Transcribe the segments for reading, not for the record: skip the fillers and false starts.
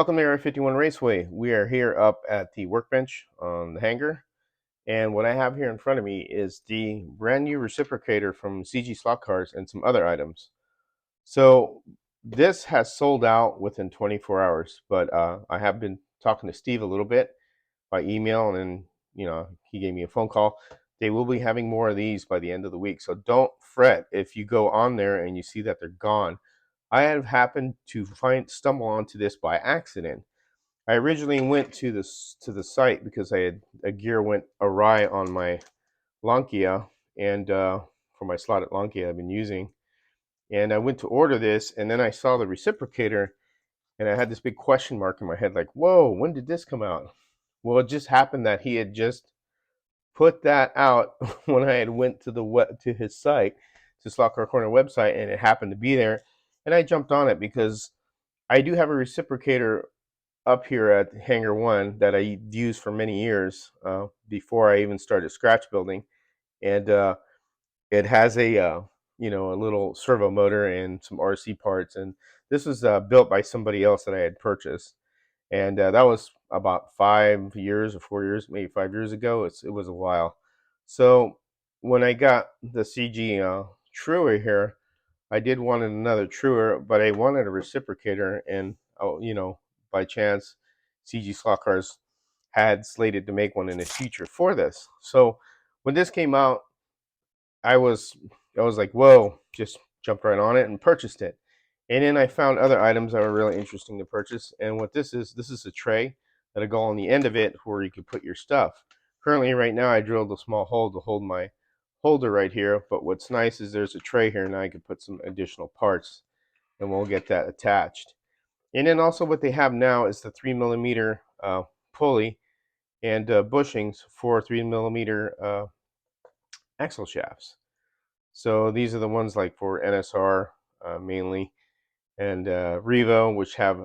Welcome to Area 51 Raceway. We are here up at the workbench on the hangar. And what I have here in front of me is the brand new Reciprocator from CG SlotCars and some other items. So this has sold out within 24 hours, but I have been talking to Steve a little bit by email, and then, he gave me a phone call. They will be having more of these by the end of the week. So don't fret if you go on there and you see that they're gone. I have happened to stumble onto this by accident. I originally went to the site because a gear went awry on my Lankia, and for my slotted Lankia I've been using, and I went to order this, and then I saw the Reciprocator, and I had this big question mark in my head, like, whoa, when did this come out? Well, it just happened that he had just put that out when I had went to his site, to Slot Car Corner website, and it happened to be there, and I jumped on it because I do have a Reciprocator up here at Hangar 1 that I used for many years before I even started scratch building, and it has a little servo motor and some RC parts, and this was built by somebody else that I had purchased, and that was about 5 years or 4 years, maybe 5 years ago. It was a while. So when I got the CG Truer here, I did want another Truer, but I wanted a Reciprocator, and by chance, CG SlotCars had slated to make one in the future for this. So when this came out, I was like, whoa, just jumped right on it and purchased it. And then I found other items that were really interesting to purchase. And what this is a tray that'll go on the end of it where you can put your stuff. Currently, right now, I drilled a small hole to hold my holder right here. But what's nice is there's a tray here, and I can put some additional parts, and we'll get that attached. And then also what they have now is the 3mm pulley and bushings for 3mm axle shafts. So these are the ones like for NSR mainly, and Revo, which have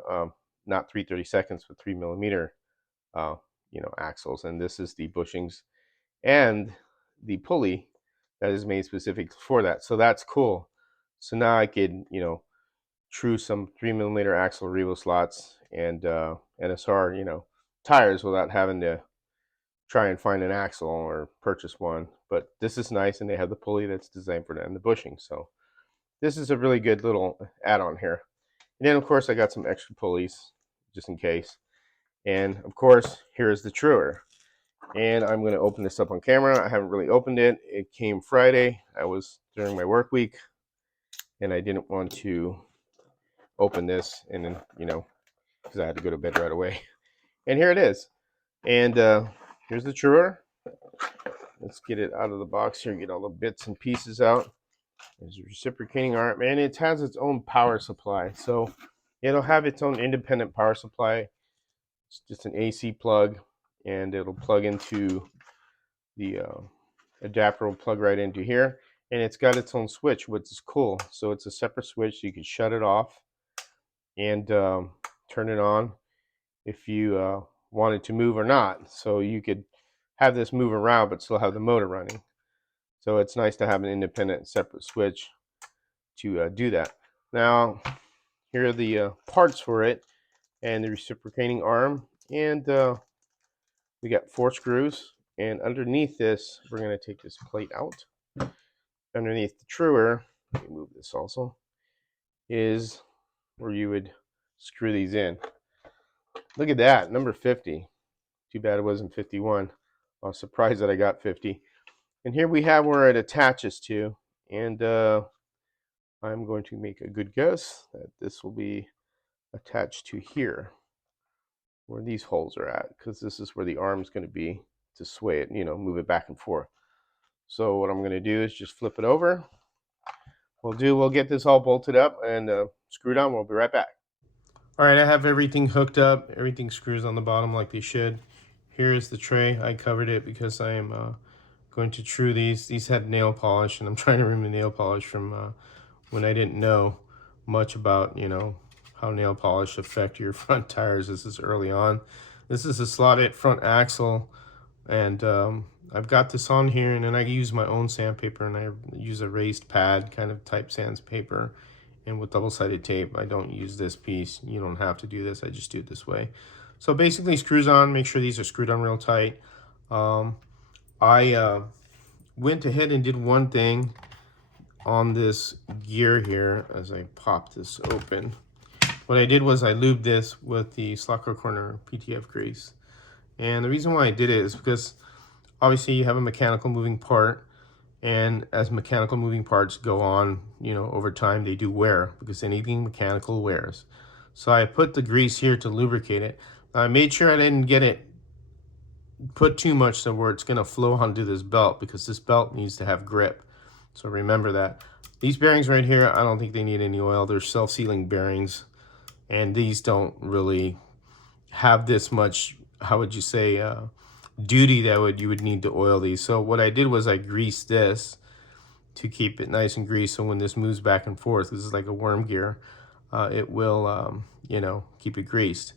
not 3/32, but 3mm axles. And this is the bushings and the pulley that is made specific for that. So that's cool. So now I could true some 3mm axle Revo slots and NSR tires without having to try and find an axle or purchase one. But this is nice, and they have the pulley that's designed for that and the bushing. So this is a really good little add-on here. And then of course I got some extra pulleys just in case. And of course here is the Truer. And I'm going to open this up on camera. I haven't really opened it. It came Friday. I was during my work week, and I didn't want to open this and then because I had to go to bed right away. And here it is. And here's the Truer. Let's get it out of the box here, get all the bits and pieces out. There's a reciprocating arm, and it has its own power supply. So it'll have its own independent power supply. It's just an AC plug, and it'll plug into the adapter, will plug right into here. And it's got its own switch, which is cool. So it's a separate switch, so you can shut it off and turn it on if you wanted to move or not. So you could have this move around but still have the motor running. So it's nice to have an independent separate switch to do that. Now here are the parts for it, and the reciprocating arm, and we got 4 screws. And underneath this, we're going to take this plate out. Underneath the Truer, let me move this also, is where you would screw these in. Look at that, number 50. Too bad it wasn't 51. I was surprised that I got 50. And here we have where it attaches to. And I'm going to make a good guess that this will be attached to here, where these holes are at, because this is where the arm's going to be to sway it, move it back and forth. So what I'm going to do is just flip it over. We'll get this all bolted up and screwed on. We'll be right back. All right, I have everything hooked up. Everything screws on the bottom like they should. Here is the tray. I covered it because I am going to true these. These had nail polish, and I'm trying to remove the nail polish from when I didn't know much about, how nail polish affect your front tires. This is early on. This is a slotted front axle, and I've got this on here, and then I use my own sandpaper, and I use a raised pad kind of type sandpaper, and with double-sided tape. I don't use this piece. You don't have to do this. I just do it this way. So basically screws on, make sure these are screwed on real tight. I went ahead and did one thing on this gear here as I pop this open. What I did was I lubed this with the SlotCar Corner PTF grease. And the reason why I did it is because obviously you have a mechanical moving part, and as mechanical moving parts go on, over time they do wear, because anything mechanical wears. So I put the grease here to lubricate it. I made sure I didn't get it put too much so where it's going to flow onto this belt, because this belt needs to have grip. So remember that. These bearings right here, I don't think they need any oil. They're self-sealing bearings, and these don't really have this much, how would you say, duty that you would need to oil these. So what I did was I greased this to keep it nice and greased, so when this moves back and forth, this is like a worm gear, it will keep it greased.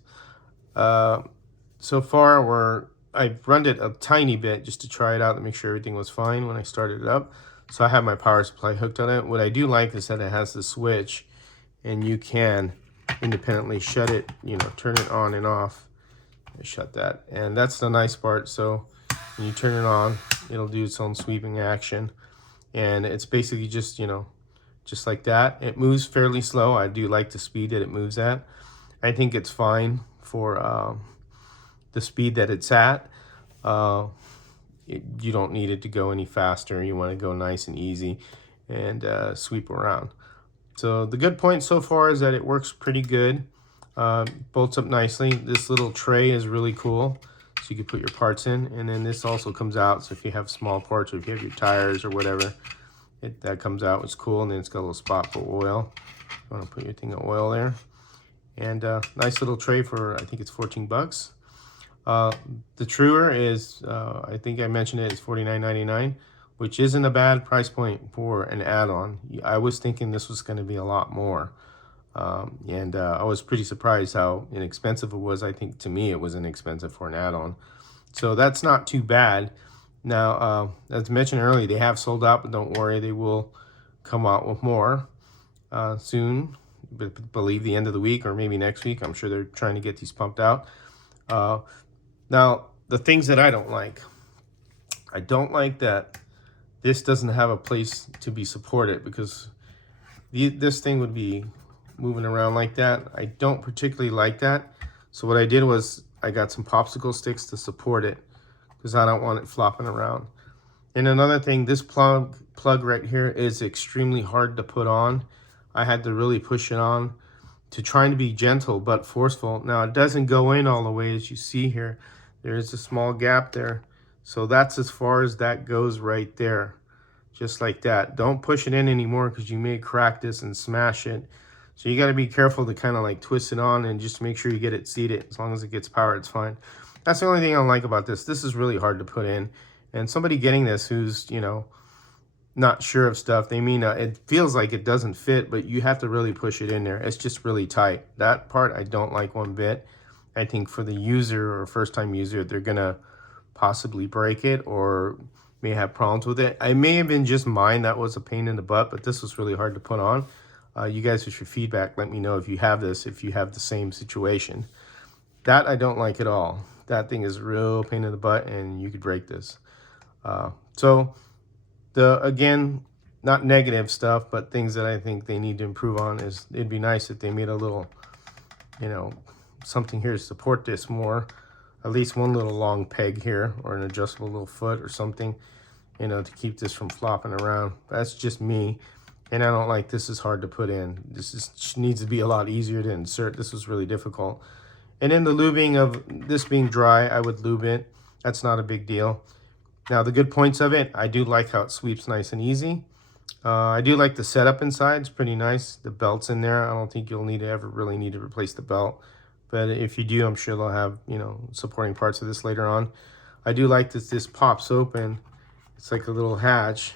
So far I've run it a tiny bit just to try it out to make sure everything was fine when I started it up. So I have my power supply hooked on it. What I do like is that it has the switch, and you can independently shut it, turn it on and off. Shut that, and that's the nice part. So when you turn it on, it'll do its own sweeping action, and it's basically just just like that. It moves fairly slow. I do like the speed that it moves at. I think it's fine for the speed that it's at. You don't need it to go any faster. You want to go nice and easy and sweep around. So the good point so far is that it works pretty good. Bolts up nicely. This little tray is really cool, so you can put your parts in, and then this also comes out, so if you have small parts or if you have your tires or whatever, that comes out. It's cool. And then it's got a little spot for oil. You want to put your thing of oil there, and nice little tray for, I think it's 14 bucks. The truer is, I think I mentioned it, is $49.99, which isn't a bad price point for an add-on. I was thinking this was going to be a lot more. I was pretty surprised how inexpensive it was. I think to me it was inexpensive for an add-on. So that's not too bad. Now, as mentioned earlier, they have sold out, but don't worry, they will come out with more soon. Believe the end of the week or maybe next week. I'm sure they're trying to get these pumped out. Now, the things that I don't like that this doesn't have a place to be supported, because this thing would be moving around like that. I don't particularly like that. So what I did was I got some popsicle sticks to support it, because I don't want it flopping around. And another thing, this plug right here is extremely hard to put on. I had to really push it on to trying to be gentle but forceful. Now it doesn't go in all the way, as you see here. There is a small gap there. So that's as far as that goes right there. Just like that. Don't push it in anymore, because you may crack this and smash it. So you got to be careful to kind of like twist it on and just make sure you get it seated. As long as it gets power, it's fine. That's the only thing I don't like about this. This is really hard to put in. And somebody getting this who's, not sure of stuff, they mean it feels like it doesn't fit, but you have to really push it in there. It's just really tight. That part I don't like one bit. I think for the user or first-time user, they're going to possibly break it or may have problems with it. I may have been just mine that was a pain in the butt, but this was really hard to put on. You guys, with your feedback, let me know if you have this, if you have the same situation. That I don't like at all. That thing is a real pain in the butt, and you could break this. Again, not negative stuff, but things that I think they need to improve on is it'd be nice if they made a little, something here to support this more. At least one little long peg here, or an adjustable little foot or something, to keep this from flopping around. That's just me. And I don't like this is hard to put in. This needs to be a lot easier to insert. This was really difficult. And in the lubing of this being dry, I would lube it. That's not a big deal. Now, the good points of it, I do like how it sweeps nice and easy. I do like the setup inside. It's pretty nice. The belt's in there. I don't think you'll really need to replace the belt. But if you do, I'm sure they'll have, supporting parts of this later on. I do like that this pops open. It's like a little hatch,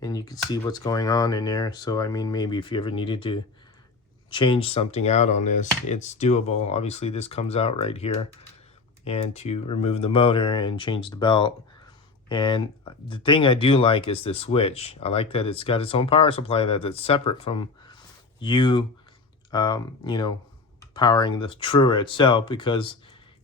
and you can see what's going on in there. So, I mean, maybe if you ever needed to change something out on this, it's doable. Obviously, this comes out right here. And to remove the motor and change the belt. And the thing I do like is the switch. I like that it's got its own power supply that's separate from, you you know, powering the truer itself, because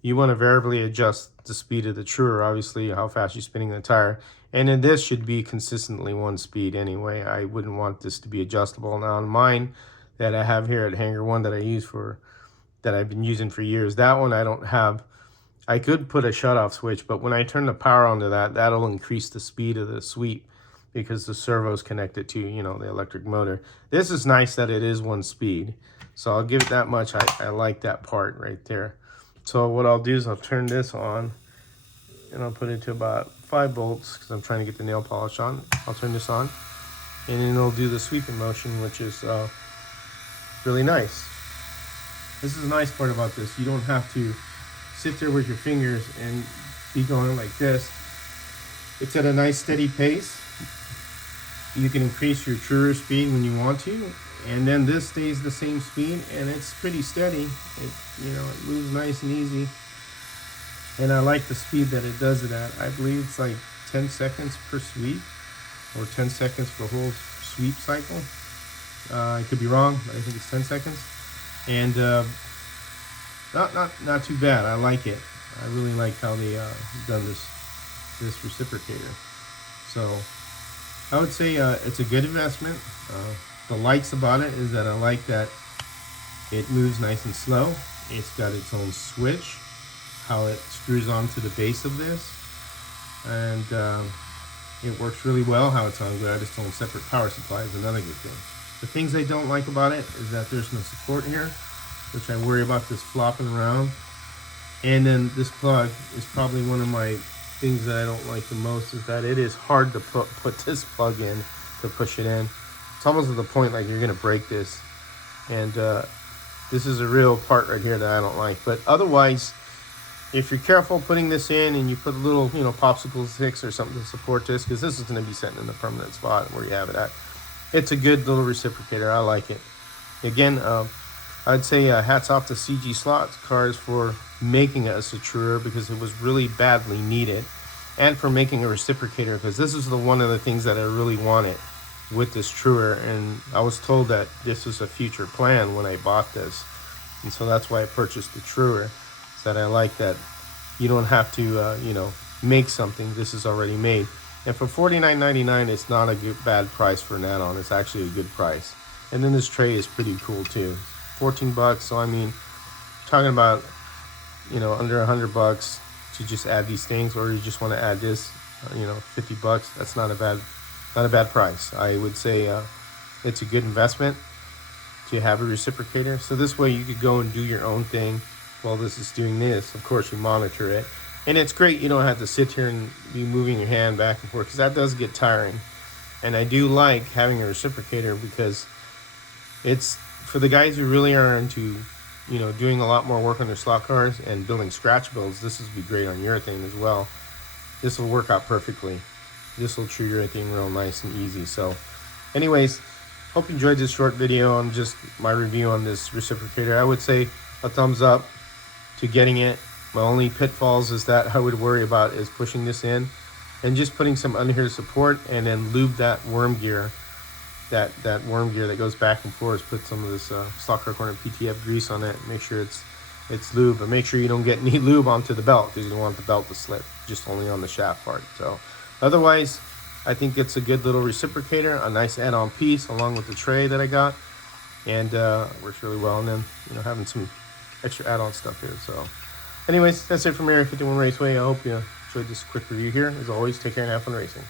you want to variably adjust the speed of the truer, obviously how fast you're spinning the tire. And then this should be consistently one speed anyway. I wouldn't want this to be adjustable. Now on mine that I have here at Hangar 1 that I've been using for years, that one I don't have. I could put a shut-off switch, but when I turn the power onto that, that'll increase the speed of the sweep because the servo's connected to, you know, the electric motor. This is nice that it is one speed, so I'll give it that much. I like that part right there. So what I'll do is I'll turn this on, and I'll put it to about 5 volts because I'm trying to get the nail polish on. I'll turn this on, and then it'll do the sweeping motion, which is really nice. This is the nice part about this. You don't have to sit there with your fingers and be going like this. It's at a nice steady pace. You can increase your truer speed when you want to, and then this stays the same speed, and it's pretty steady. It, you know, it moves nice and easy, and I like the speed that it does it at. I believe it's like 10 seconds per sweep, or 10 seconds for the whole sweep cycle. I could be wrong, but I think it's 10 seconds, and not too bad. I like it. I really like how they done this reciprocator. So I would say it's a good investment. The likes about it is that I like that it moves nice and slow. It's got its own switch, how it screws onto the base of this, and it works really well. How it's got its own separate power supply is another good thing. The things I don't like about it is that there's no support here, which I worry about this flopping around. And then this plug is probably one of my things that I don't like the most, is that it is hard to put this plug in, to push it in. It's almost to the point like you're gonna break this. And this is a real part right here that I don't like. But otherwise, if you're careful putting this in and you put a little, you know, popsicle sticks or something to support this, because this is gonna be sitting in the permanent spot where you have it at. It's a good little reciprocator. I like it. Again, I'd say hats off to CG SlotCars for making us a truer, because it was really badly needed, and for making a reciprocator, because this is one of the things that I really wanted with this truer, and I was told that this was a future plan when I bought this, and so that's why I purchased the truer. Is that I like that you don't have to you know, make something. This is already made, and for $49.99 it's not a bad price for an add-on. It's actually a good price. And then this tray is pretty cool too. 14 bucks. So I mean, talking about, you know, under $100 to just add these things, or you just want to add this, you know, 50 bucks. That's not a bad price. I would say it's a good investment to have a reciprocator. So this way you could go and do your own thing while this is doing this. Of course, you monitor it, and it's great. You don't have to sit here and be moving your hand back and forth, because that does get tiring. And I do like having a reciprocator, because it's for the guys who really are into, you know, doing a lot more work on their slot cars and building scratch builds. This would be great on your thing as well. This will work out perfectly. This will treat your thing real nice and easy. So anyways, hope you enjoyed this short video on just my review on this reciprocator. I would say a thumbs up to getting it. My only pitfalls is that I would worry about is pushing this in and just putting some under support, and then lube that worm gear. That worm gear that goes back and forth. Put some of this Slot Car Corner PTF grease on it. Make sure it's lube, but make sure you don't get any lube onto the belt, because you don't want the belt to slip, just only on the shaft part. So otherwise, I think it's a good little reciprocator, a nice add-on piece along with the tray that I got, and works really well. And then, you know, having some extra add-on stuff here. So anyways, that's it from Area 51 Raceway. I hope you enjoyed this quick review here. As always, take care and have fun racing.